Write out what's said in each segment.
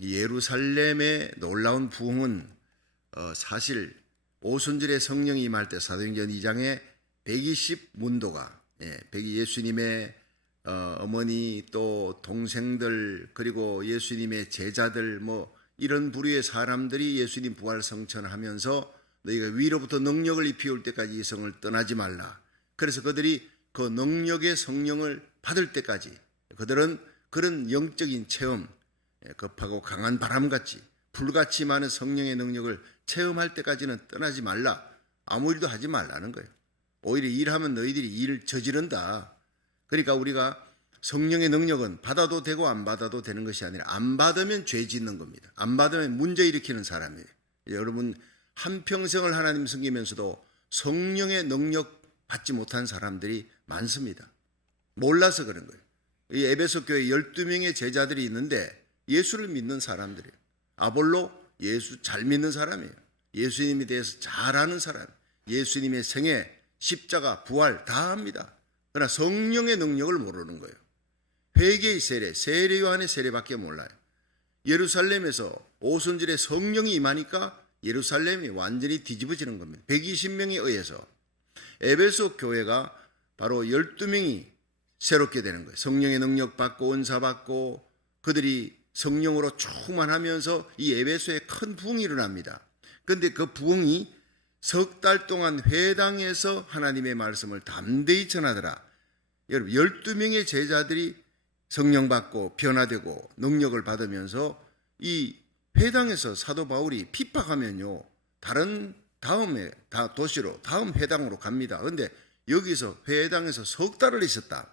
예루살렘의 놀라운 부흥은 사실 오순절에 성령이 임할 때 사도행전 2장에 120문도가 예수님의 어머니 또 동생들 그리고 예수님의 제자들 이런 부류의 사람들이 예수님 부활 성천하면서 너희가 위로부터 능력을 입히올 때까지 이 성을 떠나지 말라. 그래서 그들이 그 능력의 성령을 받을 때까지 그들은 그런 영적인 체험, 급하고 강한 바람같이 불같이 많은 성령의 능력을 체험할 때까지는 떠나지 말라. 아무 일도 하지 말라는 거예요. 오히려 일하면 너희들이 일을 저지른다. 그러니까 우리가 성령의 능력은 받아도 되고 안 받아도 되는 것이 아니라 안 받으면 죄 짓는 겁니다. 안 받으면 문제 일으키는 사람이에요. 여러분 한평생을 하나님 섬기면서도 성령의 능력 받지 못한 사람들이 많습니다. 몰라서 그런 거예요. 이 에베소 교회 12명의 제자들이 있는데 예수를 믿는 사람들이에요. 아볼로 예수 잘 믿는 사람이에요. 예수님에 대해서 잘 아는 사람, 예수님의 생애, 십자가, 부활 다 합니다. 그러나 성령의 능력을 모르는 거예요. 회개의 세례 요한의 세례밖에 몰라요. 예루살렘에서 오순절에 성령이 임하니까 예루살렘이 완전히 뒤집어지는 겁니다. 120명에 의해서 에베소 교회가 바로 12명이 새롭게 되는 거예요. 성령의 능력 받고 은사 받고 그들이 성령으로 충만하면서 이 에베소에 큰 부흥이 일어납니다. 그런데 그 부흥이 석 달 동안 회당에서 하나님의 말씀을 담대히 전하더라. 여러분 12명의 제자들이 성령 받고 변화되고 능력을 받으면서 이 회당에서 사도 바울이 핍박하면요 다른 다음에 도시로 다음 회당으로 갑니다. 그런데 여기서 회당에서 석 달을 있었다.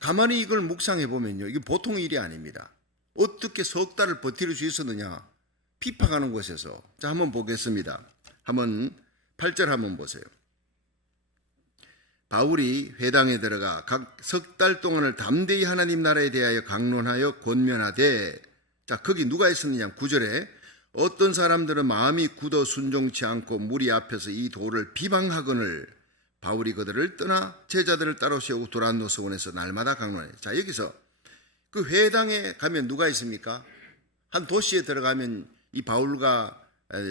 가만히 이걸 묵상해 보면요 이게 보통 일이 아닙니다. 어떻게 석 달을 버틸 수 있었느냐? 핍박하는 곳에서. 자, 한번 보겠습니다. 한번 8절 한번 보세요. 바울이 회당에 들어가 각 석 달 동안을 담대히 하나님 나라에 대하여 강론하여 권면하되, 자, 거기 누가 있었느냐? 9절에 어떤 사람들은 마음이 굳어 순종치 않고 무리 앞에서 이 도를 비방하거늘 바울이 그들을 떠나 제자들을 따로 세우고 도란노 서원에서 날마다 강론해. 자, 여기서 그 회당에 가면 누가 있습니까? 한 도시에 들어가면 이 바울과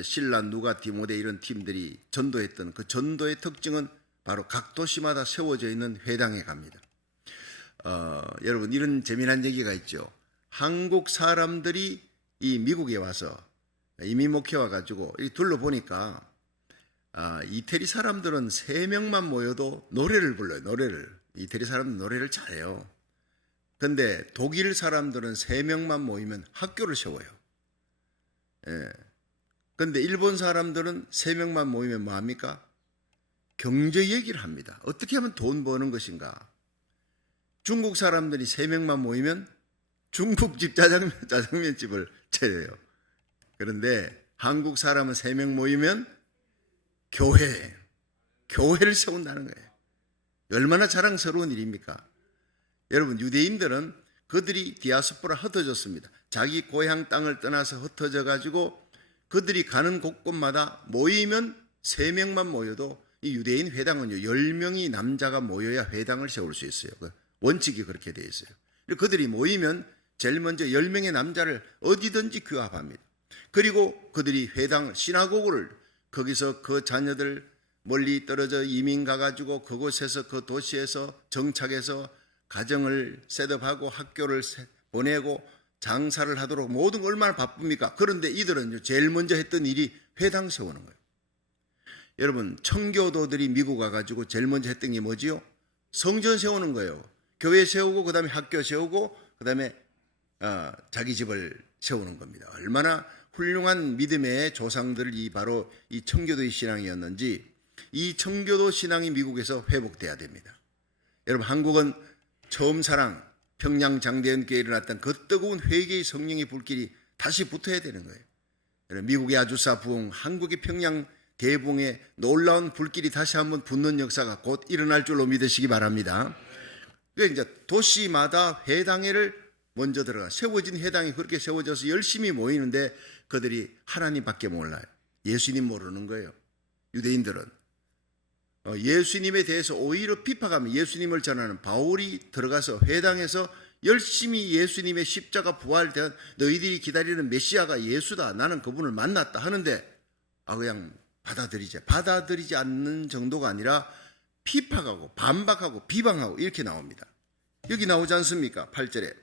실라, 누가, 디모데 이런 팀들이 전도했던 그 전도의 특징은 바로 각 도시마다 세워져 있는 회당에 갑니다. 여러분 이런 재미난 얘기가 있죠. 한국 사람들이 이 미국에 와서 이민 목회 와가지고 둘러보니까 이태리 사람들은 3명만 모여도 노래를 불러요. 노래를. 이태리 사람들은 노래를 잘해요. 근데 독일 사람들은 3명만 모이면 학교를 세워요. 근데 일본 사람들은 3명만 모이면 뭐합니까? 경제 얘기를 합니다. 어떻게 하면 돈 버는 것인가? 중국 사람들이 3명만 모이면 중국집 짜장면집을 차려요. 그런데 한국 사람은 3명 모이면 교회를 세운다는 거예요. 얼마나 자랑스러운 일입니까? 여러분 유대인들은 그들이 디아스포라 흩어졌습니다. 자기 고향 땅을 떠나서 흩어져 가지고 그들이 가는 곳곳마다 모이면 3명만 모여도 이 유대인 회당은요 10명이 남자가 모여야 회당을 세울 수 있어요. 원칙이 그렇게 되어 있어요. 그들이 모이면 제일 먼저 10명의 남자를 어디든지 규합합니다. 그리고 그들이 회당 시나고그를 거기서 그 자녀들 멀리 떨어져 이민 가가지고 그곳에서 그 도시에서 정착해서 가정을 셋업하고 학교를 보내고 장사를 하도록 모든 걸 얼마나 바쁩니까? 그런데 이들은 제일 먼저 했던 일이 회당 세우는 거예요. 여러분 청교도들이 미국 와가지고 제일 먼저 했던 게 뭐지요? 성전 세우는 거예요. 교회 세우고 그 다음에 학교 세우고 그 다음에 자기 집을 세우는 겁니다. 얼마나 훌륭한 믿음의 조상들이 바로 이 청교도의 신앙이었는지 이 청교도 신앙이 미국에서 회복돼야 됩니다. 여러분 한국은 처음 사랑 평양 장대현 교회에 일어났던 그 뜨거운 회개의 성령의 불길이 다시 붙어야 되는 거예요. 미국의 아주사 부흥, 한국의 평양 대붕의 놀라운 불길이 다시 한번 붙는 역사가 곧 일어날 줄로 믿으시기 바랍니다. 그러니까 이제 도시마다 회당회를 먼저 들어가 세워진 회당이 그렇게 세워져서 열심히 모이는데 그들이 하나님밖에 몰라요. 예수님 모르는 거예요. 유대인들은 예수님에 대해서 오히려 핍박하면 예수님을 전하는 바울이 들어가서 회당에서 열심히 예수님의 십자가 부활된 너희들이 기다리는 메시아가 예수다, 나는 그분을 만났다 하는데 그냥 받아들이지 않는 정도가 아니라 피팍하고 반박하고 비방하고 이렇게 나옵니다. 여기 나오지 않습니까? 8절에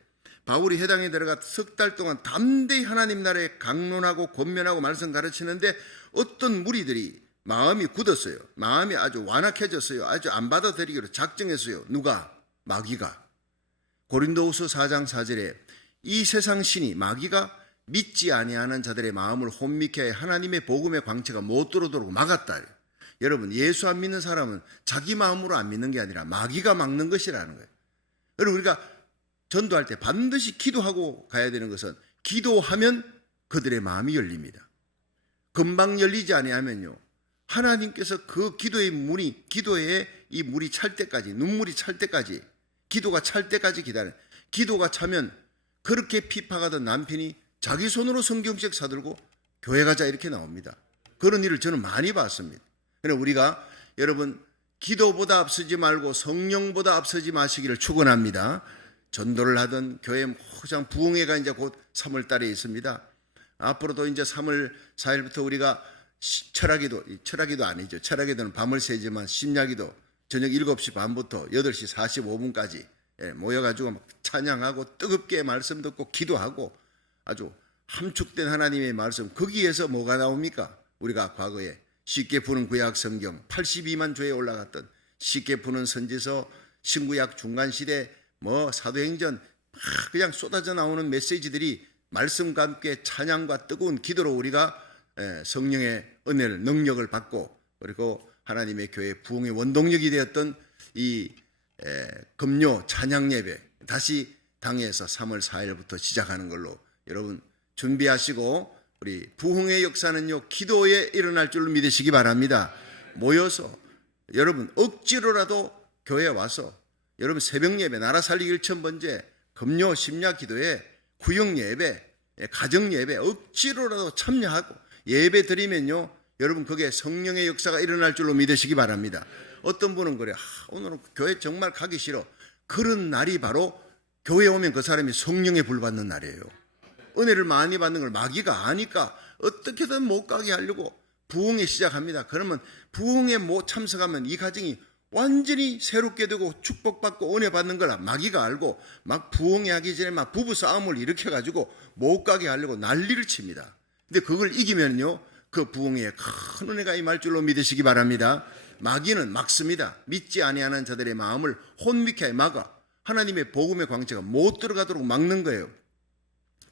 바울이 회당에 들어가 석 달 동안 담대히 하나님 나라에 강론하고 권면하고 말씀 가르치는데 어떤 무리들이 마음이 굳었어요. 마음이 아주 완악해졌어요. 아주 안 받아들이기로 작정했어요. 누가? 마귀가. 고린도후서 4장 4절에 이 세상 신이 마귀가 믿지 아니하는 자들의 마음을 혼미케 해 하나님의 복음의 광채가 못 들어오도록 막았다. 여러분, 예수 안 믿는 사람은 자기 마음으로 안 믿는 게 아니라 마귀가 막는 것이라는 거예요. 여러분, 우리가 전도할 때 반드시 기도하고 가야 되는 것은 기도하면 그들의 마음이 열립니다. 금방 열리지 아니하면요, 하나님께서 그 기도의 이 물이 찰 때까지, 눈물이 찰 때까지, 기도가 찰 때까지 기다려. 기도가 차면 그렇게 피파가던 남편이 자기 손으로 성경책 사들고 교회 가자 이렇게 나옵니다. 그런 일을 저는 많이 봤습니다. 그래서 우리가 여러분 기도보다 앞서지 말고 성령보다 앞서지 마시기를 축원합니다. 전도를 하던 교회 모장 부흥회가 이제 곧 3월 달에 있습니다. 앞으로도 이제 3월 4일부터 우리가 철학기도 아니죠. 철학기도는 밤을 새지만 심야기도 저녁 7시 반부터 8시 45분까지 모여가지고 막 찬양하고 뜨겁게 말씀 듣고 기도하고 아주 함축된 하나님의 말씀, 거기에서 뭐가 나옵니까? 우리가 과거에 쉽게 푸는 구약 성경 82만 조에 올라갔던 쉽게 푸는 선지서, 신구약 중간시대, 사도행전 그냥 쏟아져 나오는 메시지들이 말씀과 함께 찬양과 뜨거운 기도로 우리가 성령의 은혜를, 능력을 받고 그리고 하나님의 교회 부흥의 원동력이 되었던 이 금요 찬양 예배 다시 당에서 3월 4일부터 시작하는 걸로 여러분 준비하시고, 우리 부흥의 역사는요 기도에 일어날 줄로 믿으시기 바랍니다. 모여서 여러분 억지로라도 교회에 와서 여러분 새벽 예배, 나라 살리기 1,000번째, 금요 심야 기도에 구역 예배, 가정 예배 억지로라도 참여하고 예배 드리면요 여러분 그게 성령의 역사가 일어날 줄로 믿으시기 바랍니다. 어떤 분은 그래, 오늘은 교회 정말 가기 싫어. 그런 날이 바로 교회에 오면 그 사람이 성령에 불 받는 날이에요. 은혜를 많이 받는 걸 마귀가 아니까 어떻게든 못 가게 하려고 부흥에 시작합니다. 그러면 부흥에 못 참석하면 이 가정이 완전히 새롭게 되고 축복받고 은혜 받는 걸 마귀가 알고 막 부흥회 하기 전에 막 부부싸움을 일으켜가지고 못 가게 하려고 난리를 칩니다. 근데 그걸 이기면요 그 부흥회에 큰 은혜가 임할 줄로 믿으시기 바랍니다. 마귀는 막습니다. 믿지 아니하는 자들의 마음을 혼미케 막아 하나님의 복음의 광채가 못 들어가도록 막는 거예요.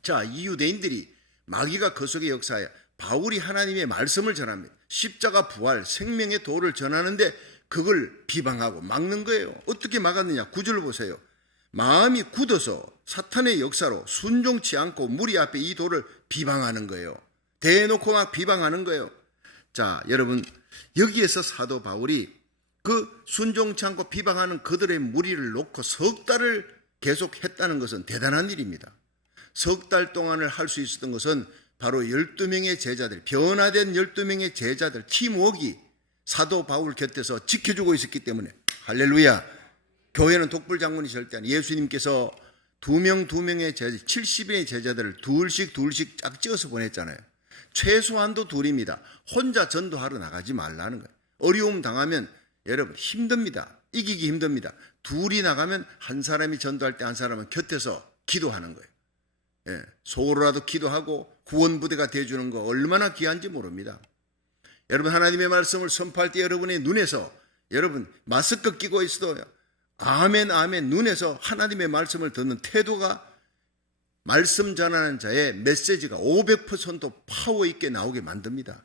자, 이 유대인들이 마귀가 그 속의 역사에 바울이 하나님의 말씀을 전합니다. 십자가 부활 생명의 도를 전하는데 그걸 비방하고 막는 거예요. 어떻게 막았느냐? 9절 보세요. 마음이 굳어서 사탄의 역사로 순종치 않고 무리 앞에 이 도를 비방하는 거예요. 대놓고 막 비방하는 거예요. 자, 여러분 여기에서 사도 바울이 그 순종치 않고 비방하는 그들의 무리를 놓고 석 달을 계속 했다는 것은 대단한 일입니다. 석 달 동안을 할 수 있었던 것은 바로 12명의 제자들, 변화된 12명의 제자들 팀워크가 사도 바울 곁에서 지켜주고 있었기 때문에 할렐루야. 교회는 독불장군이 절대 아니에요. 예수님께서 2명의 제자, 70인의 제자들을 둘씩 짝지어서 보냈잖아요. 최소한도 둘입니다. 혼자 전도하러 나가지 말라는 거예요. 어려움 당하면 여러분 힘듭니다. 이기기 힘듭니다. 둘이 나가면 한 사람이 전도할 때 한 사람은 곁에서 기도하는 거예요. 속으로라도 기도하고 구원부대가 되어주는 거 얼마나 귀한지 모릅니다. 여러분 하나님의 말씀을 선포할 때 여러분의 눈에서, 여러분 마스크 끼고 있어도 아멘 눈에서 하나님의 말씀을 듣는 태도가 말씀 전하는 자의 메시지가 500% 파워 있게 나오게 만듭니다.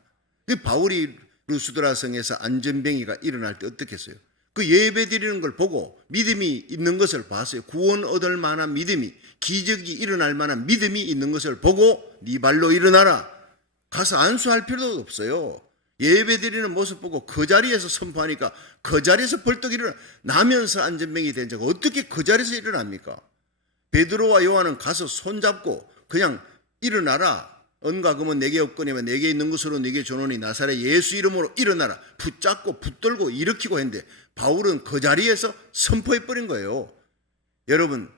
바울이 루스드라성에서 안전뱅이가 일어날 때 어떻게 했어요? 그 예배 드리는 걸 보고 믿음이 있는 것을 봤어요. 구원 얻을 만한 믿음이, 기적이 일어날 만한 믿음이 있는 것을 보고 네 발로 일어나라. 가서 안수할 필요도 없어요. 예배 드리는 모습 보고 그 자리에서 선포하니까 그 자리에서 벌떡 일어나. 나면서 안전뱅이 된 자가 어떻게 그 자리에서 일어납니까? 베드로와 요한은 가서 손잡고 그냥 일어나라. 은과 금은 내게 없거니와 내게 있는 것으로 내게 주노니 나사렛 예수 이름으로 일어나라. 붙잡고 붙들고 일으키고 했는데 바울은 그 자리에서 선포해버린 거예요. 여러분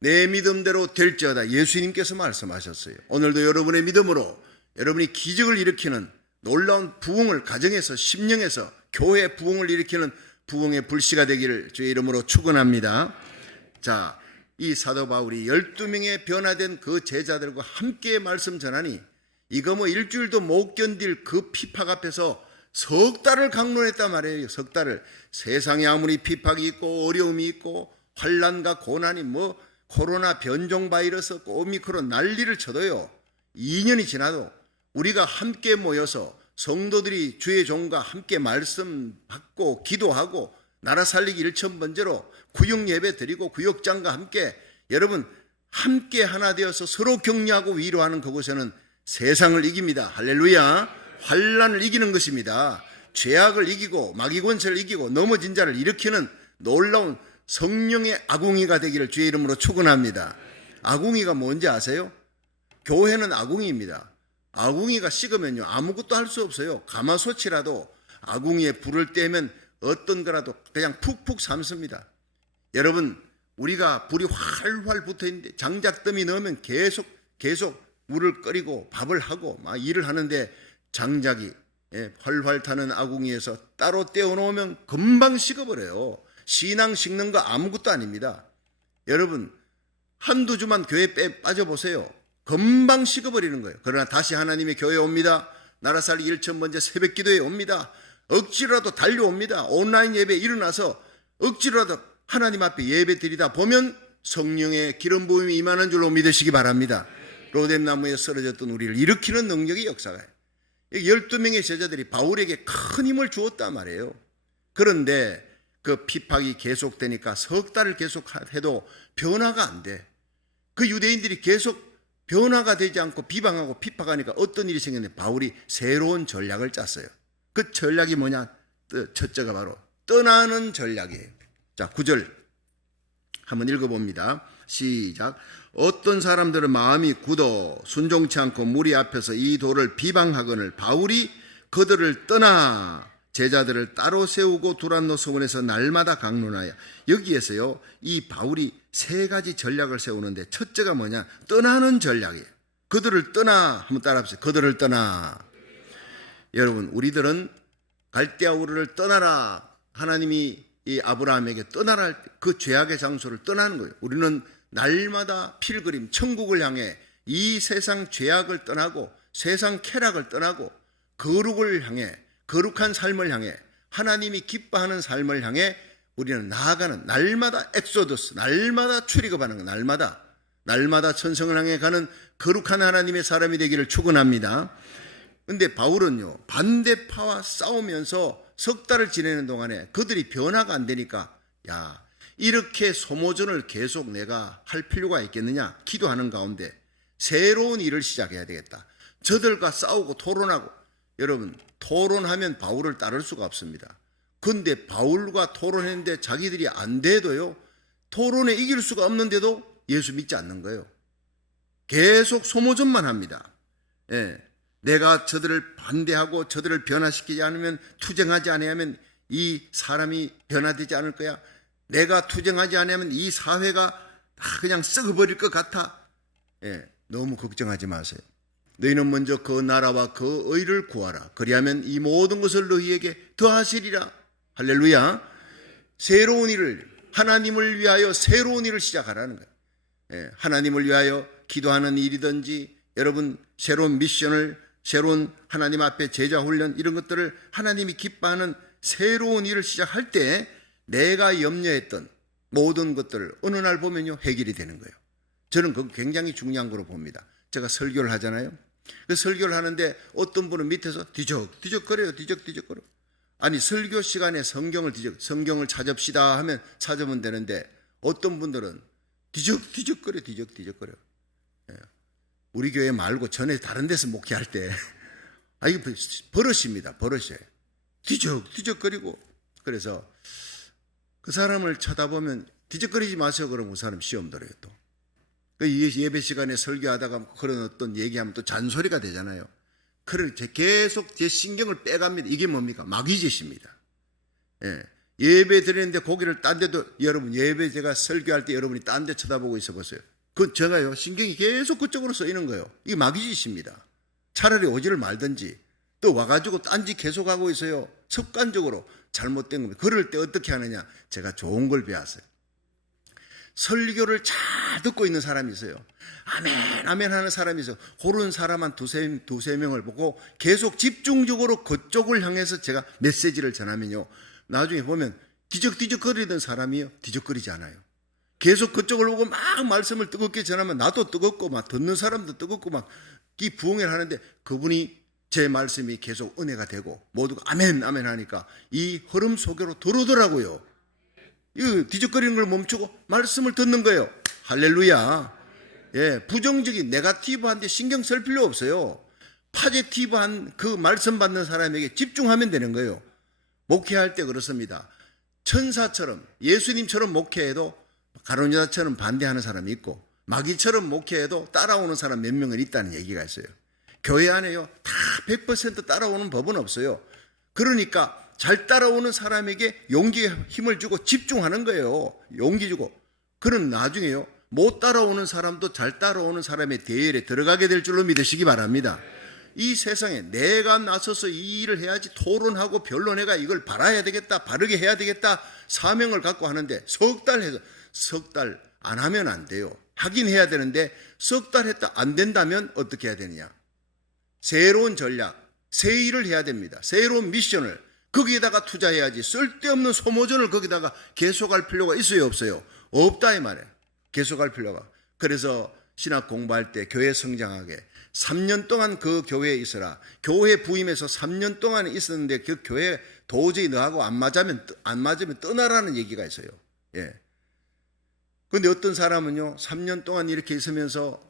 내 믿음대로 될지어다. 예수님께서 말씀하셨어요. 오늘도 여러분의 믿음으로 여러분이 기적을 일으키는 놀라운 부흥을 가정에서, 심령에서, 교회 부흥을 일으키는 부흥의 불씨가 되기를 주의 이름으로 축원합니다. 자, 이 사도 바울이 12명의 변화된 그 제자들과 함께 말씀 전하니 이거 뭐 일주일도 못 견딜 그 핍박 앞에서 석 달을 강론했단 말이에요. 석 달을. 세상에 아무리 핍박이 있고 어려움이 있고 환난과 고난이 뭐 코로나 변종 바이러스 오미크론 난리를 쳐도요, 2년이 지나도 우리가 함께 모여서 성도들이 주의 종과 함께 말씀 받고 기도하고 나라 살리기 일천번제로 구역 예배 드리고 구역장과 함께 여러분 함께 하나 되어서 서로 격려하고 위로하는 그곳에는 세상을 이깁니다. 할렐루야. 환난을 이기는 것입니다. 죄악을 이기고 마귀 권세를 이기고 넘어진 자를 일으키는 놀라운 성령의 아궁이가 되기를 주의 이름으로 축원합니다. 아궁이가 뭔지 아세요? 교회는 아궁이입니다. 아궁이가 식으면요 아무것도 할 수 없어요. 가마솥이라도 아궁이에 불을 떼면 어떤 거라도 그냥 푹푹 삶습니다. 여러분, 우리가 불이 활활 붙어있는데 장작더미 넣으면 계속 물을 끓이고 밥을 하고 막 일을 하는데 장작이 활활 타는 아궁이에서 따로 떼어놓으면 금방 식어버려요. 신앙 식는 거 아무것도 아닙니다. 여러분, 한두 주만 교회 빠져보세요. 금방 식어버리는 거예요. 그러나 다시 하나님의 교회에 옵니다. 나라 살기 일천번제 새벽 기도에 옵니다. 억지로라도 달려옵니다. 온라인 예배에 일어나서 억지로라도 하나님 앞에 예배 드리다 보면 성령의 기름 부음이 임하는 줄로 믿으시기 바랍니다. 로뎀나무에 쓰러졌던 우리를 일으키는 능력의 역사가 12명의 제자들이 바울에게 큰 힘을 주었단 말이에요. 그런데 그 핍박이 계속되니까 석 달을 계속해도 변화가 안 돼. 그 유대인들이 계속 변화가 되지 않고 비방하고 핍박하니까 어떤 일이 생겼는데 바울이 새로운 전략을 짰어요. 그 전략이 뭐냐? 첫째가 바로 떠나는 전략이에요. 자, 9절 한번 읽어봅니다. 시작. 어떤 사람들은 마음이 굳어 순종치 않고 무리 앞에서 이 도를 비방하거늘 바울이 그들을 떠나 제자들을 따로 세우고 두란노 성원에서 날마다 강론하여. 여기에서요 이 바울이 세 가지 전략을 세우는데 첫째가 뭐냐? 떠나는 전략이에요. 그들을 떠나. 한번 따라합시다. 그들을 떠나. 여러분, 우리들은 갈대아 우르를 떠나라. 하나님이 이 아브라함에게 떠나라 할 때 그 죄악의 장소를 떠나는 거예요. 우리는 날마다 필그림 천국을 향해 이 세상 죄악을 떠나고 세상 쾌락을 떠나고 거룩을 향해 거룩한 삶을 향해 하나님이 기뻐하는 삶을 향해 우리는 나아가는 날마다 엑소더스, 날마다 출애굽하는 거, 날마다 천성을 향해 가는 거룩한 하나님의 사람이 되기를 축원합니다. 근데 바울은요 반대파와 싸우면서 석 달을 지내는 동안에 그들이 변화가 안 되니까 야, 이렇게 소모전을 계속 내가 할 필요가 있겠느냐 기도하는 가운데 새로운 일을 시작해야 되겠다. 저들과 싸우고 토론하고. 여러분, 토론하면 바울을 따를 수가 없습니다. 근데 바울과 토론했는데 자기들이 안 돼도요 토론에 이길 수가 없는데도 예수 믿지 않는 거예요. 계속 소모전만 합니다. 내가 저들을 반대하고 저들을 변화시키지 않으면, 투쟁하지 않으면 이 사람이 변화되지 않을 거야. 내가 투쟁하지 않으면 이 사회가 그냥 썩어버릴 것 같아. 너무 걱정하지 마세요. 너희는 먼저 그 나라와 그 의를 구하라. 그리하면 이 모든 것을 너희에게 더하시리라. 할렐루야. 새로운 일을, 하나님을 위하여 새로운 일을 시작하라는 거예요. 하나님을 위하여 기도하는 일이든지 여러분 새로운 미션을, 새로운 하나님 앞에 제자 훈련, 이런 것들을 하나님이 기뻐하는 새로운 일을 시작할 때 내가 염려했던 모든 것들을 어느 날 보면요 해결이 되는 거예요. 저는 그거 굉장히 중요한 거로 봅니다. 제가 설교를 하잖아요. 그 설교를 하는데 어떤 분은 밑에서 뒤적거려요. 뒤적거려. 아니, 설교 시간에 성경을 찾읍시다 하면 찾으면 되는데 어떤 분들은 뒤적거려. 우리 교회 말고 전에 다른 데서 목회할 때 이거 버릇입니다. 버릇이에요. 뒤적거리고. 그래서 그 사람을 쳐다보면 뒤적거리지 마세요. 그러면 그 사람 시험 들어요. 또 그 예배 시간에 설교하다가 그런 어떤 얘기하면 또 잔소리가 되잖아요. 그래서 계속 제 신경을 빼갑니다. 이게 뭡니까? 마귀짓입니다. 예배 드리는데 고개를 딴 데도, 여러분 예배 제가 설교할 때 여러분이 딴 데 쳐다보고 있어 보세요. 그 제가요 신경이 계속 그쪽으로 쓰이는 거예요. 이게 마귀짓입니다. 차라리 오지를 말든지, 또 와가지고 딴짓 계속하고 있어요. 습관적으로 잘못된 겁니다. 그럴 때 어떻게 하느냐, 제가 좋은 걸 배웠어요. 설교를 잘 듣고 있는 사람이 있어요. 아멘 아멘 하는 사람이 있어요. 그런 사람 한 두세 명을 보고 계속 집중적으로 그쪽을 향해서 제가 메시지를 전하면요, 나중에 보면 뒤적뒤적거리던 사람이요 뒤적거리지 않아요. 계속 그쪽을 보고 막 말씀을 뜨겁게 전하면 나도 뜨겁고 막 듣는 사람도 뜨겁고 막 이 부흥회를 하는데, 그분이 제 말씀이 계속 은혜가 되고 모두가 아멘 아멘 하니까 이 흐름 속으로 들어오더라고요. 이 뒤적거리는 걸 멈추고 말씀을 듣는 거예요. 할렐루야. 예, 부정적인 네거티브한테 신경 쓸 필요 없어요. 파지티브한 그 말씀 받는 사람에게 집중하면 되는 거예요. 목회할 때 그렇습니다. 천사처럼 예수님처럼 목회해도 가룟유다처럼 반대하는 사람이 있고, 마귀처럼 목회해도 따라오는 사람 몇 명은 있다는 얘기가 있어요. 교회 안에요 다 100% 따라오는 법은 없어요. 그러니까 잘 따라오는 사람에게 용기에 힘을 주고 집중하는 거예요. 용기 주고. 그럼 나중에요 못 따라오는 사람도 잘 따라오는 사람의 대열에 들어가게 될 줄로 믿으시기 바랍니다. 이 세상에 내가 나서서 이 일을 해야지, 토론하고 변론해가 이걸 바라야 되겠다, 바르게 해야 되겠다 사명을 갖고 하는데 석 달 해서, 석 달 안 하면 안 돼요. 하긴 해야 되는데 석 달 했다 안 된다면 어떻게 해야 되느냐, 새로운 전략, 새 일을 해야 됩니다. 새로운 미션을 거기에다가 투자해야지. 쓸데없는 소모전을 거기다가 계속할 필요가 있어요 없어요? 없다 이 말이에요. 계속할 필요가. 그래서 신학 공부할 때 교회 성장하게 3년 동안 그 교회에 있어라. 교회 부임해서 3년 동안 있었는데 그 교회 도저히 너하고 안 맞으면 떠나라는 얘기가 있어요. 예. 근데 어떤 사람은요 3년 동안 이렇게 있으면서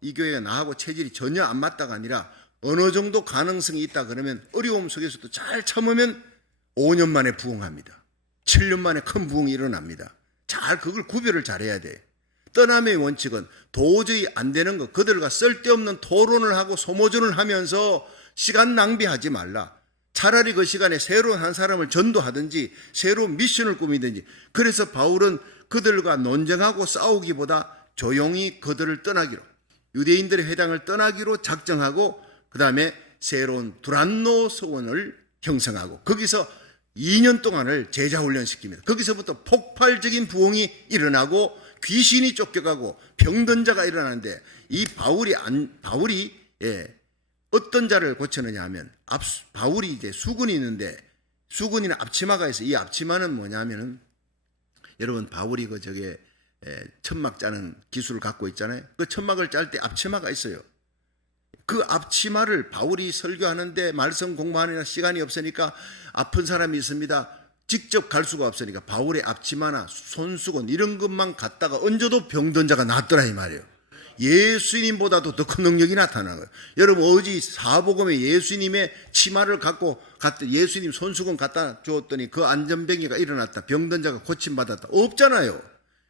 이 교회가 나하고 체질이 전혀 안 맞다가 아니라 어느 정도 가능성이 있다 그러면 어려움 속에서도 잘 참으면 5년 만에 부흥합니다. 7년 만에 큰 부흥이 일어납니다. 잘 그걸 구별을 잘해야 돼. 떠남의 원칙은 도저히 안 되는 것, 그들과 쓸데없는 토론을 하고 소모전을 하면서 시간 낭비하지 말라. 차라리 그 시간에 새로운 한 사람을 전도하든지 새로운 미션을 꾸미든지. 그래서 바울은 그들과 논쟁하고 싸우기보다 조용히 그들을 떠나기로, 유대인들의 회당을 떠나기로 작정하고 그 다음에 새로운 두란노 서원을 형성하고 거기서 2년 동안을 제자 훈련시킵니다. 거기서부터 폭발적인 부흥이 일어나고 귀신이 쫓겨가고 병든 자가 일어나는데, 이 바울이 어떤 자를 고치느냐 하면, 바울이 이제 수군이 있는데 수군이나 앞치마가 있어요. 이 앞치마는 뭐냐면은, 여러분 바울이 천막 짜는 기술을 갖고 있잖아요. 그 천막을 짤 때 앞치마가 있어요. 그 앞치마를 바울이 설교하는데 말씀 공부하느라 시간이 없으니까, 아픈 사람이 있습니다. 직접 갈 수가 없으니까 바울의 앞치마나 손수건 이런 것만 갖다가 얹어도 병든 자가 낫더라 이 말이에요. 예수님보다도 더 큰 능력이 나타나는 거예요. 여러분 어제 사복음에 예수님의 치마를 갖고 예수님 손수건 갖다 주었더니 그 안전병이가 일어났다, 병든 자가 고침받았다, 없잖아요.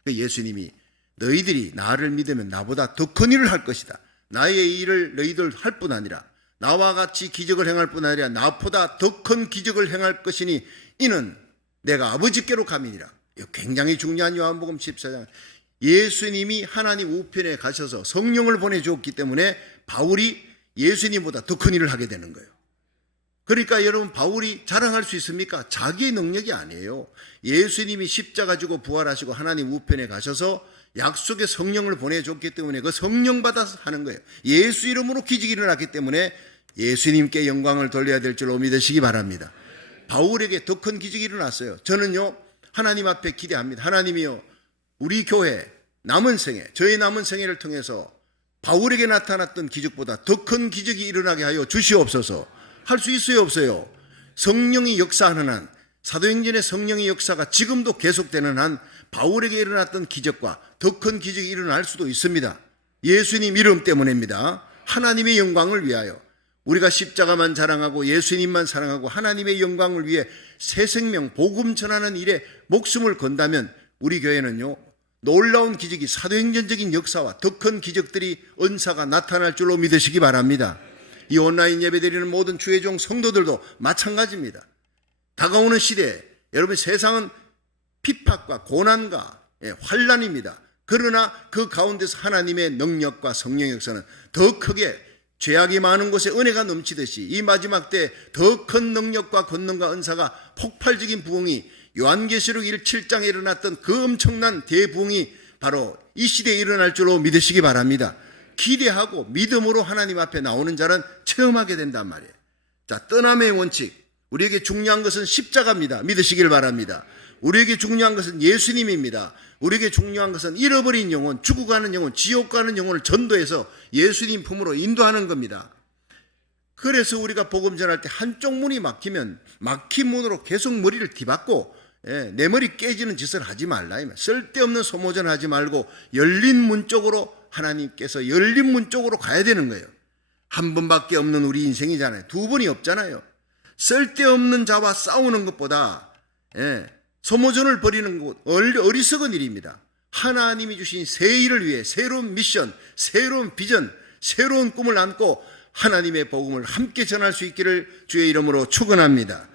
예수님이 너희들이 나를 믿으면 나보다 더 큰 일을 할 것이다. 나의 일을 너희들 할 뿐 아니라 나와 같이 기적을 행할 뿐 아니라 나보다 더 큰 기적을 행할 것이니 이는 내가 아버지께로 가미니라. 굉장히 중요한 요한복음 14장. 예수님이 하나님 우편에 가셔서 성령을 보내주었기 때문에 바울이 예수님보다 더 큰 일을 하게 되는 거예요. 그러니까 여러분 바울이 자랑할 수 있습니까? 자기의 능력이 아니에요. 예수님이 십자가 지고 부활하시고 하나님 우편에 가셔서 약속의 성령을 보내줬기 때문에 그 성령 받아서 하는 거예요. 예수 이름으로 기적이 일어났기 때문에 예수님께 영광을 돌려야 될 줄로 믿으시기 바랍니다. 바울에게 더 큰 기적이 일어났어요. 저는요 하나님 앞에 기대합니다. 하나님이요, 우리 교회 남은 생애, 저의 남은 생애를 통해서 바울에게 나타났던 기적보다 더 큰 기적이 일어나게 하여 주시옵소서. 할 수 있어요 없어요? 성령이 역사하는 한, 사도행전의 성령의 역사가 지금도 계속되는 한 바울에게 일어났던 기적과 더 큰 기적이 일어날 수도 있습니다. 예수님 이름 때문입니다. 하나님의 영광을 위하여 우리가 십자가만 자랑하고 예수님만 사랑하고 하나님의 영광을 위해 새 생명 복음 전하는 일에 목숨을 건다면 우리 교회는요 놀라운 기적이, 사도행전적인 역사와 더 큰 기적들이, 은사가 나타날 줄로 믿으시기 바랍니다. 이 온라인 예배드리는 모든 주의 종 성도들도 마찬가지입니다. 다가오는 시대에 여러분, 세상은 핍박과 고난과 환난입니다. 그러나 그 가운데서 하나님의 능력과 성령의 역사는 더 크게, 죄악이 많은 곳에 은혜가 넘치듯이 이 마지막 때 더 큰 능력과 권능과 은사가, 폭발적인 부흥이, 요한계시록 7장에 일어났던 그 엄청난 대부흥이 바로 이 시대에 일어날 줄로 믿으시기 바랍니다. 기대하고 믿음으로 하나님 앞에 나오는 자는 체험하게 된단 말이에요. 자, 떠남의 원칙. 우리에게 중요한 것은 십자가입니다. 믿으시길 바랍니다. 우리에게 중요한 것은 예수님입니다. 우리에게 중요한 것은 잃어버린 영혼, 죽어가는 영혼, 지옥 가는 영혼을 전도해서 예수님 품으로 인도하는 겁니다. 그래서 우리가 복음 전할 때 한쪽 문이 막히면 막힌 문으로 계속 머리를 뒤바꿔 내 머리 깨지는 짓을 하지 말라. 쓸데없는 소모전 하지 말고 열린 문 쪽으로, 하나님께서 열린 문 쪽으로 가야 되는 거예요. 한 번밖에 없는 우리 인생이잖아요. 두 번이 없잖아요. 쓸데없는 자와 싸우는 것보다 소모전을 벌이는 것, 어리석은 일입니다. 하나님이 주신 새 일을 위해 새로운 미션, 새로운 비전, 새로운 꿈을 안고 하나님의 복음을 함께 전할 수 있기를 주의 이름으로 축원합니다.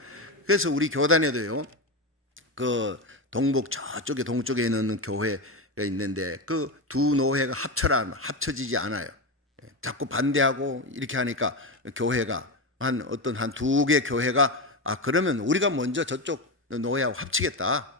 그래서 우리 교단에도요, 그 동북 저쪽에 동쪽에 있는 교회가 있는데 그 두 노회가 합쳐지지 않아요. 자꾸 반대하고 이렇게 하니까 교회가 한 두 개 교회가 그러면 우리가 먼저 저쪽 노회하고 합치겠다.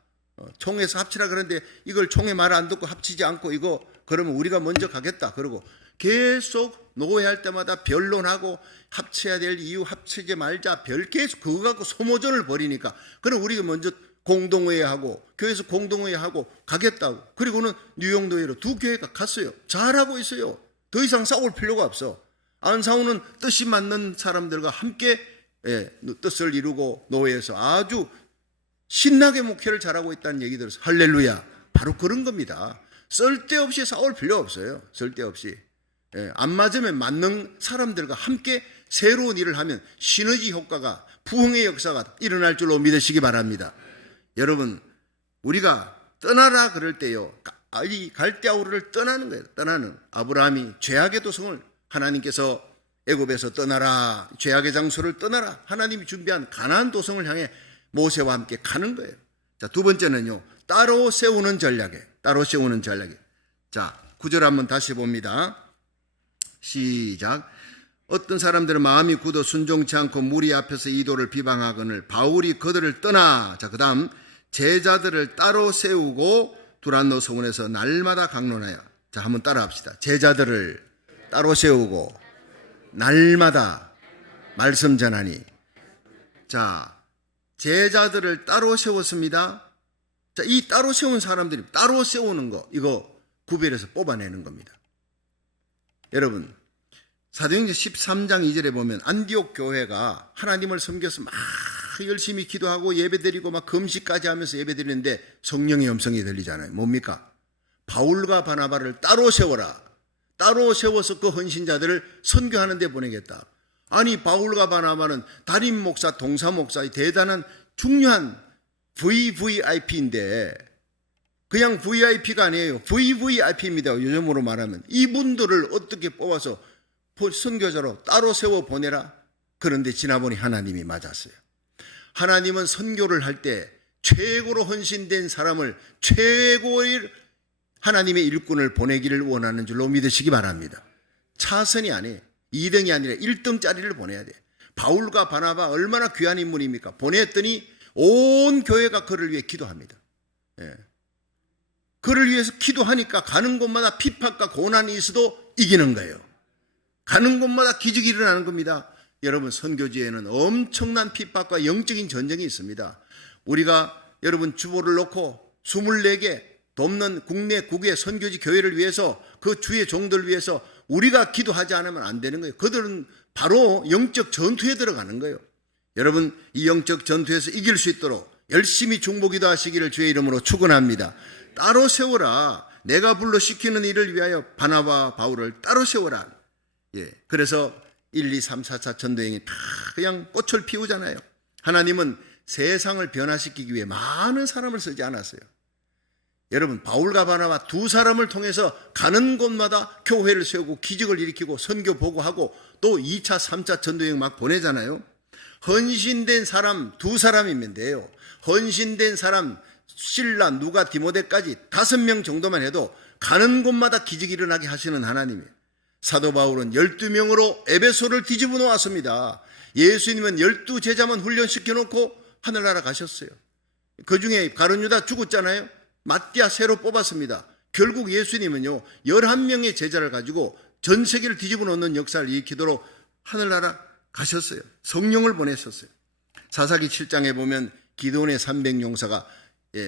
총회에서 합치라 그러는데 이걸 총회 말 안 듣고 합치지 않고 이거 그러면 우리가 먼저 가겠다. 그러고 계속 노회할 때마다 변론하고 합쳐야 될 이유, 합치지 말자, 계속 그거 갖고 소모전을 벌이니까 그럼 우리가 먼저 공동회의하고 교회에서 공동회의하고 가겠다고. 그리고는 뉴욕노회로 두 교회가 갔어요. 잘하고 있어요. 더 이상 싸울 필요가 없어. 안 싸우는 뜻이 맞는 사람들과 함께 뜻을 이루고 노회에서 아주 신나게 목회를 잘하고 있다는 얘기 들어서 할렐루야. 바로 그런 겁니다. 쓸데없이 싸울 필요 없어요. 쓸데없이. 안 맞으면 맞는 사람들과 함께 새로운 일을 하면 시너지 효과가, 부흥의 역사가 일어날 줄로 믿으시기 바랍니다. 여러분, 우리가 떠나라 그럴 때요, 이 갈대아우르를 떠나는 거예요. 떠나는. 아브라함이 죄악의 도성을 하나님께서 애굽에서 떠나라, 죄악의 장소를 떠나라, 하나님이 준비한 가나안 도성을 향해 모세와 함께 가는 거예요. 자, 두 번째는요, 따로 세우는 전략에. 자, 9절 한번 다시 봅니다. 시작. 어떤 사람들은 마음이 굳어 순종치 않고 무리 앞에서 이도를 비방하거늘 바울이 그들을 떠나. 자, 그 다음 제자들을 따로 세우고 두란노 서원에서 날마다 강론하여. 자, 한번 따라 합시다. 제자들을 따로 세우고 날마다 말씀 전하니. 자, 제자들을 따로 세웠습니다. 자, 이 따로 세운 사람들이 따로 세우는 거, 이거 구별해서 뽑아내는 겁니다. 여러분, 사도행전 13장 2절에 보면 안디옥 교회가 하나님을 섬겨서 막 열심히 기도하고 예배드리고 막 금식까지 하면서 예배드리는데 성령의 음성이 들리잖아요. 뭡니까? 바울과 바나바를 따로 세워라. 따로 세워서 그 헌신자들을 선교하는 데 보내겠다. 아니, 바울과 바나바는 담임 목사, 동사 목사의 대단한 중요한 VVIP인데 그냥 VIP가 아니에요. VVIP입니다. 요즘으로 말하면. 이분들을 어떻게 뽑아서 선교자로 따로 세워 보내라. 그런데 지나보니 하나님이 맞았어요. 하나님은 선교를 할 때 최고로 헌신된 사람을, 최고의 하나님의 일꾼을 보내기를 원하는 줄로 믿으시기 바랍니다. 차선이 아니에요. 2등이 아니라 1등짜리를 보내야 돼. 바울과 바나바 얼마나 귀한 인물입니까? 보냈더니 온 교회가 그를 위해 기도합니다. 그를 위해서 기도하니까 가는 곳마다 핍박과 고난이 있어도 이기는 거예요. 가는 곳마다 기적이 일어나는 겁니다. 여러분, 선교지에는 엄청난 핍박과 영적인 전쟁이 있습니다. 우리가 여러분 주보를 놓고 24개 돕는 국내 국외 선교지 교회를 위해서, 그 주의 종들을 위해서 우리가 기도하지 않으면 안 되는 거예요. 그들은 바로 영적 전투에 들어가는 거예요. 여러분, 이 영적 전투에서 이길 수 있도록 열심히 중보기도 하시기를 주의 이름으로 축원합니다. 따로 세워라. 내가 불러 시키는 일을 위하여 바나바 바울을 따로 세워라. 그래서 1, 2, 3, 4, 4 전도행이 다 그냥 꽃을 피우잖아요. 하나님은 세상을 변화시키기 위해 많은 사람을 쓰지 않았어요. 여러분, 바울과 바나바 두 사람을 통해서 가는 곳마다 교회를 세우고 기적을 일으키고 선교 보고하고 또 2차, 3차 전도행 막 보내잖아요. 헌신된 사람 두 사람이면 돼요. 헌신된 사람 실라, 누가, 디모데까지 5명 정도만 해도 가는 곳마다 기적이 일어나게 하시는 하나님이에요. 사도 바울은 12명으로 에베소를 뒤집어 놓았습니다. 예수님은 12제자만 훈련시켜 놓고 하늘나라 가셨어요. 그 중에 가룟 유다 죽었잖아요. 마띠아 새로 뽑았습니다. 결국 예수님은요 11명의 제자를 가지고 전 세계를 뒤집어 놓는 역사를 일으키도록 하늘나라 가셨어요. 성령을 보내셨어요. 사사기 7장에 보면 기드온의 300용사가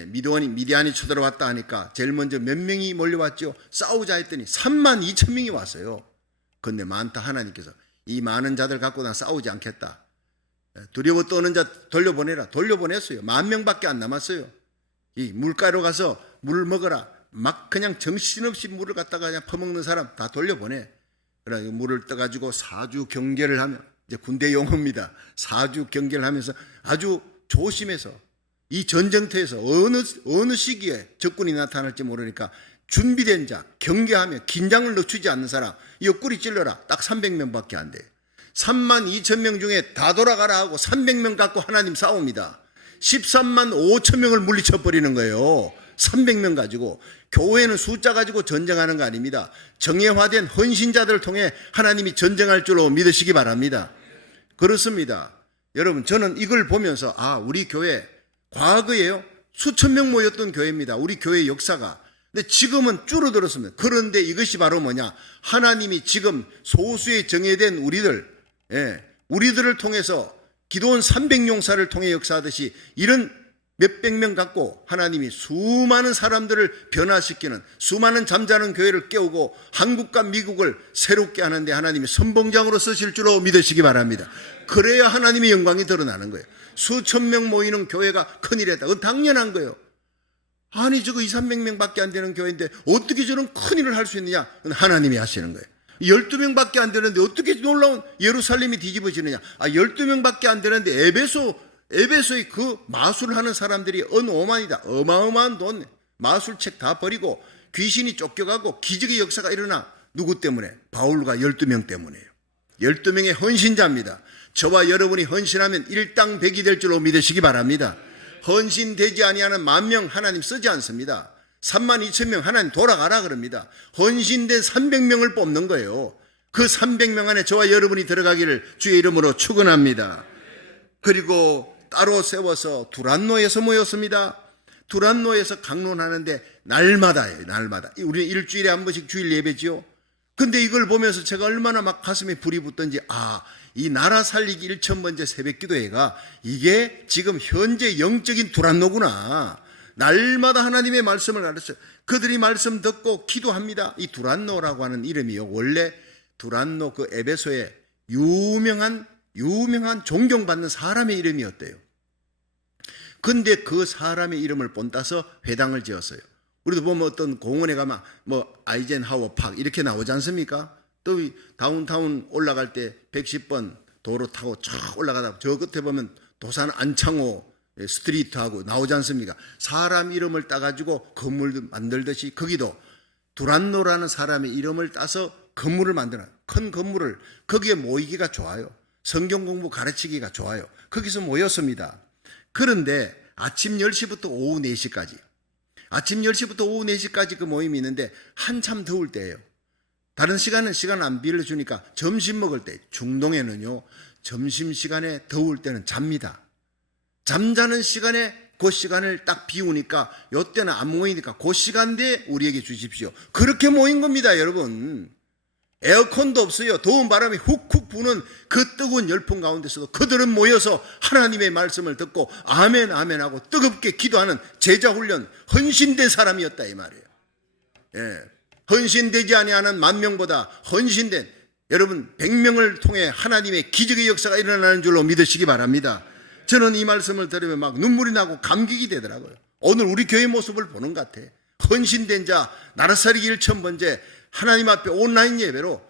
미디안이 쳐들어왔다 하니까 제일 먼저 몇 명이 몰려왔죠. 싸우자 했더니 32,000명이 왔어요. 그런데 많다 하나님께서 이 많은 자들 갖고 난 싸우지 않겠다. 두려워 떠는 자 돌려보내라. 돌려보냈어요. 10,000명밖에 안 남았어요. 이 물가로 가서 물 먹어라. 막 그냥 정신없이 물을 갖다가 그냥 퍼먹는 사람 다 돌려보내. 그래 물을 떠가지고 4주 경계를 하면 이제 군대 용어입니다. 4주 경계를 하면서 아주 조심해서 이 전쟁터에서 어느 시기에 적군이 나타날지 모르니까 준비된 자, 경계하며 긴장을 늦추지 않는 사람 옆구리 찔러라. 딱 300명밖에 안 돼요. 32,000명 중에 다 돌아가라 하고 300명 갖고 하나님 싸웁니다. 135,000명을 물리쳐버리는 거예요. 300명 가지고. 교회는 숫자 가지고 전쟁하는 거 아닙니다. 정예화된 헌신자들을 통해 하나님이 전쟁할 줄로 믿으시기 바랍니다. 그렇습니다. 여러분 저는 이걸 보면서 우리 교회 과거에요 수천 명 모였던 교회입니다. 우리 교회 역사가. 근데 지금은 줄어들었습니다. 그런데 이것이 바로 뭐냐, 하나님이 지금 소수의 정예된 우리들을 통해서 기도원 300용사를 통해 역사하듯이 이런 몇백 명 갖고 하나님이 수많은 사람들을 변화시키는, 수많은 잠자는 교회를 깨우고 한국과 미국을 새롭게 하는데 하나님이 선봉장으로 쓰실 줄로 믿으시기 바랍니다. 그래야 하나님의 영광이 드러나는 거예요. 수천 명 모이는 교회가 큰일이다. 그건 당연한 거예요. 아니 저거 200~300명밖에 안 되는 교회인데 어떻게 저런 큰일을 할 수 있느냐? 그건 하나님이 하시는 거예요. 12명밖에 안 되는데 어떻게 놀라운 예루살렘이 뒤집어지느냐? 12명밖에 안 되는데 에베소의 그 마술을 하는 사람들이 어마어마하다. 어마어마한 돈, 마술책 다 버리고 귀신이 쫓겨가고 기적의 역사가 일어나. 누구 때문에? 바울과 12명 때문에요. 12명의 헌신자입니다. 저와 여러분이 헌신하면 일당백이 될 줄로 믿으시기 바랍니다. 헌신되지 아니하는 10,000명 하나님 쓰지 않습니다. 32,000명 하나님 돌아가라 그럽니다. 헌신된 300명을 뽑는 거예요. 그 300명 안에 저와 여러분이 들어가기를 주의 이름으로 축원합니다. 그리고 따로 세워서 두란노에서 모였습니다. 두란노에서 강론하는데 날마다예요. 날마다. 우리는 일주일에 한 번씩 주일 예배지요. 근데 이걸 보면서 제가 얼마나 막 가슴에 불이 붙던지, 이 나라 살리기 1000번째 새벽기도회가 이게 지금 현재 영적인 두란노구나. 날마다 하나님의 말씀을 알았어요. 그들이 말씀 듣고 기도합니다. 이 두란노라고 하는 이름이요, 원래 두란노 그 에베소의 유명한 존경받는 사람의 이름이었대요. 근데 그 사람의 이름을 본따서 회당을 지었어요. 우리도 보면 어떤 공원에 가면 아이젠하워 파크 이렇게 나오지 않습니까? 또 다운타운 올라갈 때 110번 도로 타고 쫙 올라가다 저 끝에 보면 도산 안창호 스트리트하고 나오지 않습니까? 사람 이름을 따가지고 건물도 만들듯이 거기도 두란노라는 사람의 이름을 따서 건물을 만드는, 큰 건물을, 거기에 모이기가 좋아요. 성경 공부 가르치기가 좋아요. 거기서 모였습니다. 그런데 아침 10시부터 오후 4시까지, 아침 10시부터 오후 4시까지 그 모임이 있는데 한참 더울 때예요. 다른 시간은 시간 안 빌려주니까 점심 먹을 때, 중동에는요 점심시간에 더울 때는 잡니다. 잠자는 시간에 그 시간을 딱 비우니까 요때는 안 모이니까 그 시간대에 우리에게 주십시오. 그렇게 모인 겁니다. 여러분, 에어컨도 없어요. 더운 바람이 훅훅 부는 그 뜨거운 열풍 가운데서도 그들은 모여서 하나님의 말씀을 듣고 아멘 아멘 하고 뜨겁게 기도하는 제자훈련, 헌신된 사람이었다 이 말이에요. 헌신되지 아니하는 10,000명보다 헌신된 여러분 100명을 통해 하나님의 기적의 역사가 일어나는 줄로 믿으시기 바랍니다. 저는 이 말씀을 들으면 막 눈물이 나고 감격이 되더라고요. 오늘 우리 교회 모습을 보는 것 같아. 헌신된 자, 나라살이기 1000번째 하나님 앞에 온라인 예배로,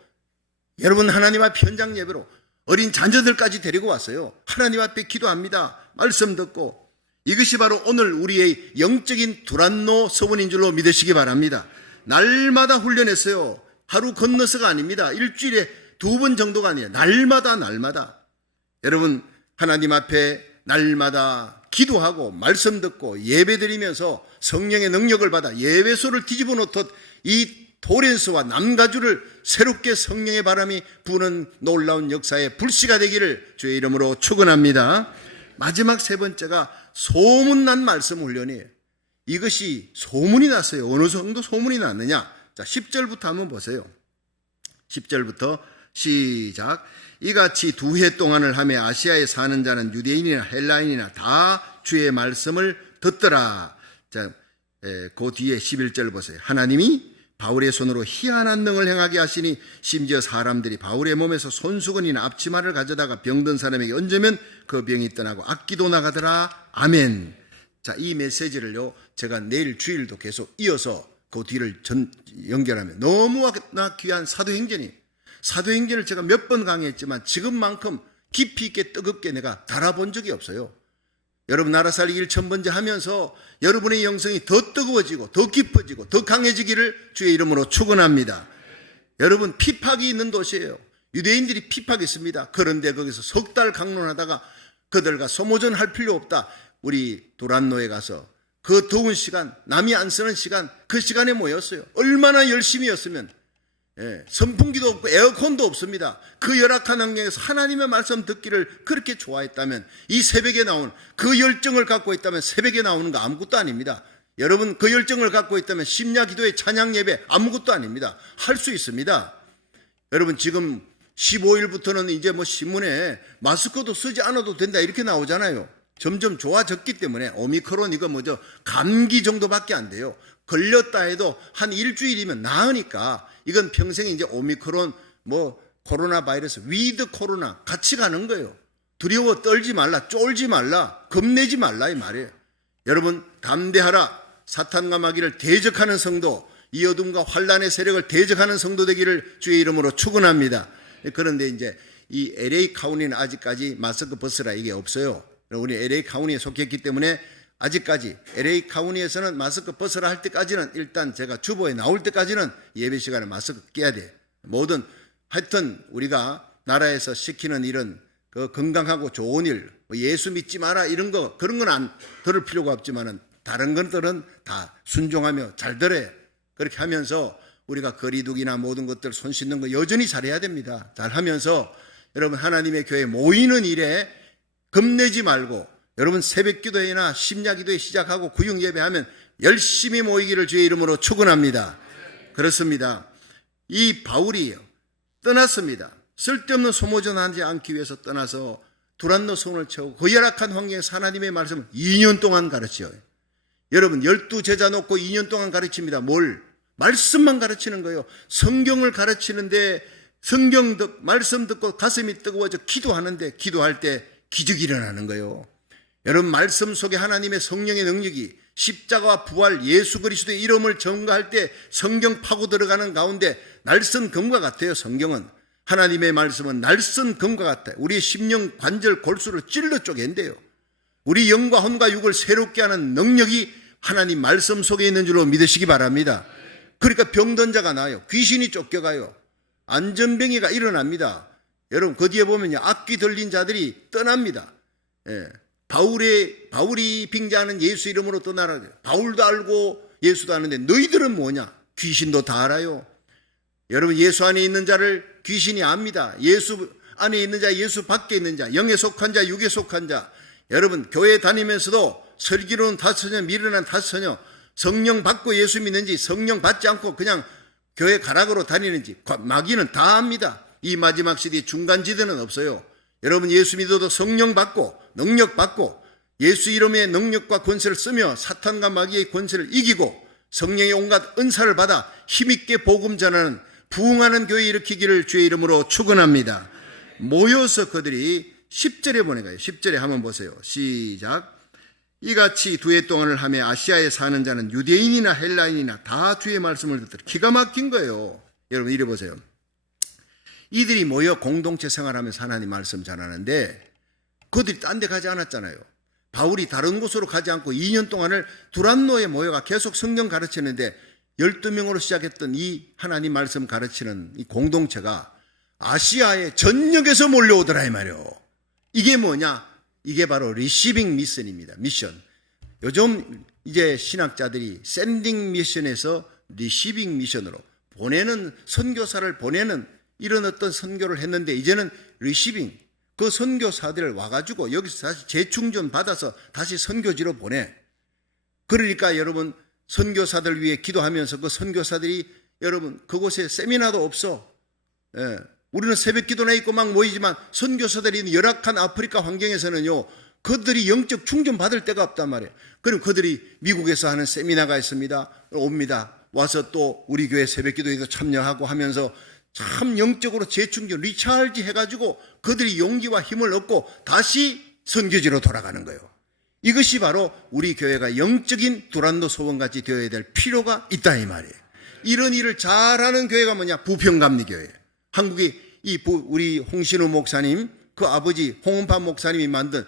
여러분 하나님 앞에 현장 예배로 어린 자녀들까지 데리고 왔어요. 하나님 앞에 기도합니다. 말씀 듣고. 이것이 바로 오늘 우리의 영적인 두란노 서원인 줄로 믿으시기 바랍니다. 날마다 훈련했어요. 하루 건너서가 아닙니다. 일주일에 2번 정도가 아니에요. 날마다. 여러분 하나님 앞에 날마다 기도하고 말씀 듣고 예배드리면서 성령의 능력을 받아 예배소를 뒤집어 놓듯 이 토렌스와 남가주를 새롭게 성령의 바람이 부는 놀라운 역사의 불씨가 되기를 주의 이름으로 축원합니다. 마지막 세 번째가 소문난 말씀 훈련이에요. 이것이 소문이 났어요. 어느 정도 소문이 났느냐? 자, 10절부터 한번 보세요. 10절부터 시작. 이같이 2해 동안을 하며 아시아에 사는 자는 유대인이나 헬라인이나 다 주의 말씀을 듣더라. 자, 그 뒤에 11절 보세요. 하나님이 바울의 손으로 희한한 능을 행하게 하시니 심지어 사람들이 바울의 몸에서 손수건이나 앞치마를 가져다가 병든 사람에게 얹으면 그 병이 떠나고 악기도 나가더라. 아멘. 자, 이 메시지를요, 제가 내일 주일도 계속 이어서 그 뒤를 연결하면 너무나 귀한 사도행전이, 사도행전을 제가 몇 번 강의했지만 지금만큼 깊이 있게 뜨겁게 내가 달아본 적이 없어요. 여러분 나라 살리기를 1000번째 하면서 여러분의 영성이 더 뜨거워지고 더 깊어지고 더 강해지기를 주의 이름으로 축원합니다. 여러분 핍박이 있는 도시예요. 유대인들이 핍박했습니다. 그런데 거기서 석 달 강론하다가 그들과 소모전할 필요 없다. 우리 두란노에 가서 그 더운 시간, 남이 안 쓰는 시간, 그 시간에 모였어요. 얼마나 열심히였으면, 선풍기도 없고 에어컨도 없습니다. 그 열악한 환경에서 하나님의 말씀 듣기를 그렇게 좋아했다면, 이 새벽에 나온 그 열정을 갖고 있다면 새벽에 나오는 거 아무것도 아닙니다. 여러분 그 열정을 갖고 있다면 심야 기도의 찬양 예배 아무것도 아닙니다. 할 수 있습니다. 여러분 지금 15일부터는 이제 신문에 마스크도 쓰지 않아도 된다 이렇게 나오잖아요. 점점 좋아졌기 때문에 오미크론 이거 감기 정도밖에 안 돼요. 걸렸다 해도 한 일주일이면 나으니까 이건 평생 이제 오미크론 코로나 바이러스 위드 코로나 같이 가는 거예요. 두려워 떨지 말라, 쫄지 말라, 겁내지 말라 이 말이에요. 여러분 담대하라. 사탄과 마귀를 대적하는 성도, 이 어둠과 환란의 세력을 대적하는 성도 되기를 주의 이름으로 축원합니다. 그런데 이제 이 LA 카운티는 아직까지 마스크 벗으라 이게 없어요. 우리 LA 카운티에 속했기 때문에 아직까지 LA 카운티에서는 마스크 벗으라 할 때까지는 일단 제가 주보에 나올 때까지는 예배 시간에 마스크 껴야 돼. 모든 하여튼 우리가 나라에서 시키는 일은 그 건강하고 좋은 일, 예수 믿지 마라 이런 거 그런 건 안 들을 필요가 없지만은 다른 것들은 다 순종하며 잘 들어야 그렇게 하면서 우리가 거리두기나 모든 것들 손 씻는 거 여전히 잘해야 됩니다. 잘 하면서 여러분 하나님의 교회 모이는 일에 겁내지 말고 여러분 새벽 기도회나 심야 기도회 시작하고 구역 예배하면 열심히 모이기를 주의 이름으로 축원합니다. 그렇습니다. 이 바울이 떠났습니다. 쓸데없는 소모전하지 않기 위해서 떠나서 두란노 성을 채우고 그 열악한 환경에서 하나님의 말씀을 2년 동안 가르쳐요. 여러분 12제자 놓고 2년 동안 가르칩니다. 뭘? 말씀만 가르치는 거예요. 성경을 가르치는데 말씀 듣고 가슴이 뜨거워져 기도하는데 기도할 때 기적이 일어나는 거예요. 여러분 말씀 속에 하나님의 성령의 능력이 십자가와 부활 예수 그리스도의 이름을 전가할 때 성경 파고 들어가는 가운데 날선 검과 같아요. 성경은 하나님의 말씀은 날선 검과 같아요. 우리의 심령 관절 골수를 찔러 쪼갠대요. 우리 영과 혼과 육을 새롭게 하는 능력이 하나님 말씀 속에 있는 줄로 믿으시기 바랍니다. 그러니까 병든 자가 나요. 귀신이 쫓겨가요. 안전병이가 일어납니다. 여러분 그 뒤에 보면요 악귀 들린 자들이 떠납니다. 바울이 빙자하는 예수 이름으로 떠나라. 바울도 알고 예수도 아는데 너희들은 뭐냐? 귀신도 다 알아요. 여러분 예수 안에 있는 자를 귀신이 압니다. 예수 안에 있는 자, 예수 밖에 있는 자, 영에 속한 자, 육에 속한 자. 여러분 교회 다니면서도 설교로는 5처녀, 미련한 5처녀, 성령 받고 예수 믿는지 성령 받지 않고 그냥 교회 가락으로 다니는지 마귀는 다 압니다. 이 마지막 시대에 중간지대는 없어요. 여러분 예수 믿어도 성령 받고 능력 받고 예수 이름의 능력과 권세를 쓰며 사탄과 마귀의 권세를 이기고 성령의 온갖 은사를 받아 힘있게 복음 전하는 부흥하는 교회 일으키기를 주의 이름으로 축원합니다. 모여서 그들이 10절에 보내가요. 10절에 한번 보세요. 시작. 이같이 2해 동안을 하며 아시아에 사는 자는 유대인이나 헬라인이나 다 주의 말씀을 듣더라. 기가 막힌 거예요. 여러분 이래 보세요. 이들이 모여 공동체 생활하면서 하나님 말씀 전하는데 그들이 딴 데 가지 않았잖아요. 바울이 다른 곳으로 가지 않고 2년 동안을 두란노에 모여가 계속 성경 가르치는데 12명으로 시작했던 이 하나님 말씀 가르치는 이 공동체가 아시아의 전역에서 몰려오더라 이 말이에요. 이게 뭐냐? 이게 바로 리시빙 미션입니다. 미션. 요즘 이제 신학자들이 샌딩 미션에서 리시빙 미션으로 보내는, 선교사를 보내는 이런 어떤 선교를 했는데, 이제는 리시빙, 그 선교사들을 와가지고 여기서 다시 재충전 받아서 다시 선교지로 보내. 그러니까 여러분, 선교사들 위해 기도하면서 그 선교사들이 여러분 그곳에 세미나도 없어. 예. 우리는 새벽 기도나 있고 막 모이지만 선교사들이 있는 열악한 아프리카 환경에서는요, 그들이 영적 충전 받을 데가 없단 말이에요. 그럼 그들이 미국에서 하는 세미나가 있습니다. 옵니다. 와서 또 우리 교회 새벽 기도에도 참여하고 하면서 참 영적으로 재충전, 리차르지 해가지고 그들이 용기와 힘을 얻고 다시 선교지로 돌아가는 거예요. 이것이 바로 우리 교회가 영적인 두란노 소원같이 되어야 될 필요가 있다 이 말이에요. 이런 일을 잘하는 교회가 뭐냐? 부평감리교회. 한국의 우리 홍신우 목사님, 그 아버지 홍은파 목사님이 만든,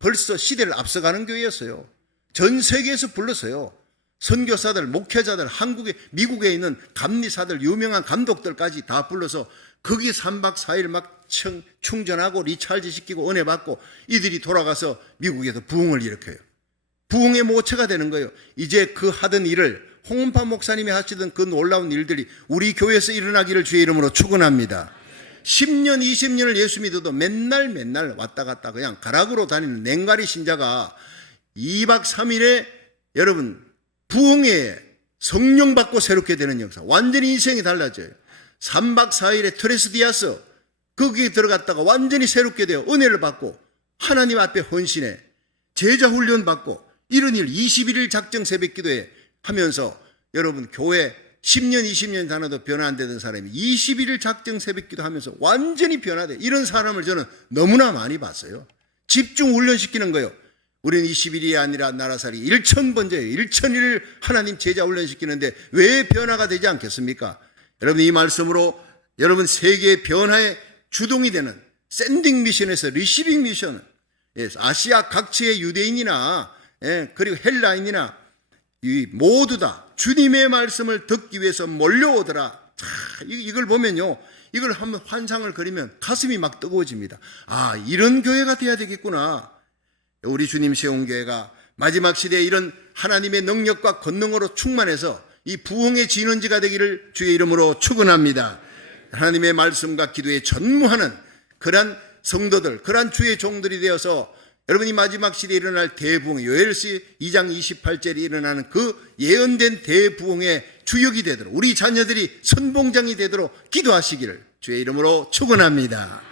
벌써 시대를 앞서가는 교회였어요. 전 세계에서 불렀어요. 선교사들, 목회자들, 미국에 있는 감리사들, 유명한 감독들까지 다 불러서 거기 3박 4일 막 충전하고 리차르지 시키고 은혜 받고 이들이 돌아가서 미국에서 부흥을 일으켜요. 부흥의 모체가 되는 거예요. 이제 그 하던 일을, 홍은파 목사님이 하시던 그 놀라운 일들이 우리 교회에서 일어나기를 주의 이름으로 축원합니다. 10년, 20년을 예수 믿어도 맨날 왔다 갔다 그냥 가락으로 다니는 냉가리 신자가 2박 3일에 여러분 부흥에 성령 받고 새롭게 되는 역사, 완전히 인생이 달라져요. 3박 4일에 트레스디아스, 거기에 들어갔다가 완전히 새롭게 되어 은혜를 받고 하나님 앞에 헌신해 제자 훈련 받고, 이런 일 21일 작정 새벽 기도에 하면서 여러분 교회 10년 20년 다녀도 변화 안 되던 사람이 21일 작정 새벽 기도 하면서 완전히 변화돼. 이런 사람을 저는 너무나 많이 봤어요. 집중 훈련시키는 거예요. 우리는 21일이 아니라 나라살이 1000번째예요. 1000일 하나님 제자 훈련시키는데 왜 변화가 되지 않겠습니까? 여러분, 이 말씀으로 여러분 세계의 변화의 주동이 되는 샌딩 미션에서 리시빙 미션, 아시아 각지의 유대인이나 그리고 헬라인이나 모두 다 주님의 말씀을 듣기 위해서 몰려오더라. 이걸 보면요, 이걸 한번 환상을 그리면 가슴이 막 뜨거워집니다. 아, 이런 교회가 돼야 되겠구나. 우리 주님 세운 교회가 마지막 시대에 이런 하나님의 능력과 권능으로 충만해서 이 부흥의 진원지가 되기를 주의 이름으로 축원합니다. 하나님의 말씀과 기도에 전무하는 그러한 성도들, 그러한 주의 종들이 되어서 여러분이 마지막 시대에 일어날 대부흥, 요엘시 2장 28절에 일어나는 그 예언된 대부흥의 주역이 되도록, 우리 자녀들이 선봉장이 되도록 기도하시기를 주의 이름으로 축원합니다.